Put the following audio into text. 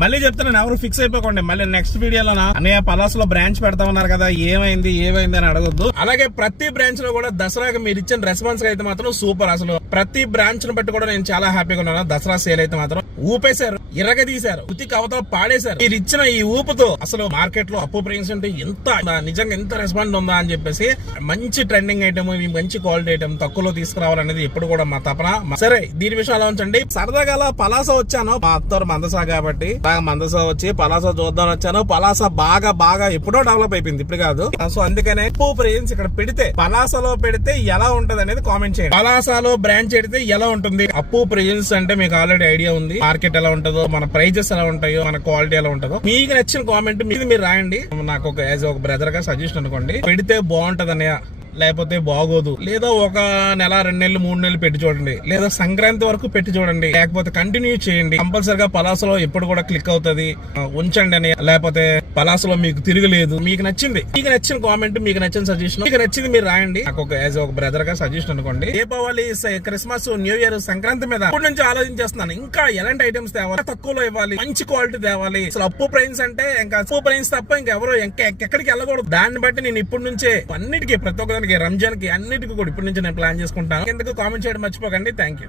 మళ్ళీ చెప్తున్నాను, ఎవరు ఫిక్స్ అయిపోకండి. మళ్ళీ నెక్స్ట్ వీడియోలో అన్నయ్య పలాసలో బ్రాంచ్ పెడతా ఉన్నారు కదా, ఏమైంది అని అడగొద్దు. అలాగే ప్రతి బ్రాంచ్ లో కూడా దసరాకి మీరు ఇచ్చిన రెస్పాన్స్ అయితే మాత్రం సూపర్. అసలు ప్రతి బ్రాంచ్ ను బట్టి కూడా నేను చాలా హ్యాపీగా ఉన్నాను. దసరా సేల్ అయితే మాత్రం ఊపేశారు, ఇరగదీశారు, ఉతికి అవతల పాడేశారు. మీరు ఇచ్చిన ఈ ఊపుతో అసలు మార్కెట్ లో అప్పు ప్రైన్స్ అంటే ఎంత నిజంగా ఎంత రెస్పాండ్ ఉందా అని చెప్పేసి మంచి ట్రెండింగ్ ఐటమ్, మంచి క్వాలిటీ ఐటమ్ తక్కువలో తీసుకురావాలనేది ఎప్పుడు కూడా మా తపన. సరే దీని విషయం అలా ఉంచండి. సరదాగా పలాస వచ్చాను, మా అత్తరు మందసా కాబట్టి మందసా వచ్చి పలాస చూద్దాం వచ్చాను. పలాస బాగా ఎప్పుడో డెవలప్ అయిపోయింది, ఇప్పుడు కాదు. సో అందుకనే అప్పు ప్రైన్స్ ఇక్కడ పెడితే పలాసలో పెడితే ఎలా ఉంటది అనేది కామెంట్ చేయండి. పలాసలో బ్రాంచ్ పెడితే ఎలా ఉంటుంది. అప్పు ప్రైన్స్ అంటే మీకు ఆల్రెడీ ఐడియా ఉంది, మార్కెట్ ఎలా ఉంటుందో, మన ప్రైజెస్ ఎలా ఉంటాయో, మన క్వాలిటీ ఎలా ఉంటుందో. మీకు నచ్చిన కామెంట్ మీరు రాయండి. నాకు ఒక బ్రదర్ గా సజెషన్ అనుకోండి, పెడితే బాగుంటది అన్నయ్య, లేకపోతే బాగోదు, లేదా ఒక నెల 2 నెలలు 3 నెలలు పెట్టి చూడండి, లేదా సంక్రాంతి వరకు పెట్టి చూడండి, లేకపోతే కంటిన్యూ చేయండి. కంపల్సరిగా పలాసలో ఎప్పుడు కూడా క్లిక్ అవుతుంది, ఉంచండి అని. లేకపోతే పలాసలో మీకు తిరగలేదు, మీకు నచ్చిన కామెంట్, మీకు నచ్చిన సజెషన్, మీకు నచ్చింది మీరు రాయండి. నాకు ఒక బ్రదర్ గా సజెషన్ అనుకోండి. Deepavali, Christmas, new year, Sankranti మీద ఇప్పటి నుంచి ఆలోచించేస్తున్నాను. ఇంకా ఎలాంటి ఐటమ్స్ తేవాలి, తక్కువలో ఇవ్వాలి, మంచి క్వాలిటీ తేవాలి. అసలు అప్పు ప్రైన్స్ అంటే ఇంకా అప్పు ప్రైన్స్ తప్ప ఇంకెవరు ఎక్కడికి వెళ్ళకూడదు. దాన్ని బట్టి నేను ఇప్పటి నుంచే అన్నిటికీ, ప్రతి ఒక్క రంజాన్ కి అన్నిటికీ కూడా ఇప్పటి నుంచి నేను ప్లాన్ చేసుకుంటాను. ఎందుకు కామెంట్ చేయడం మర్చిపోకండి. Thank you.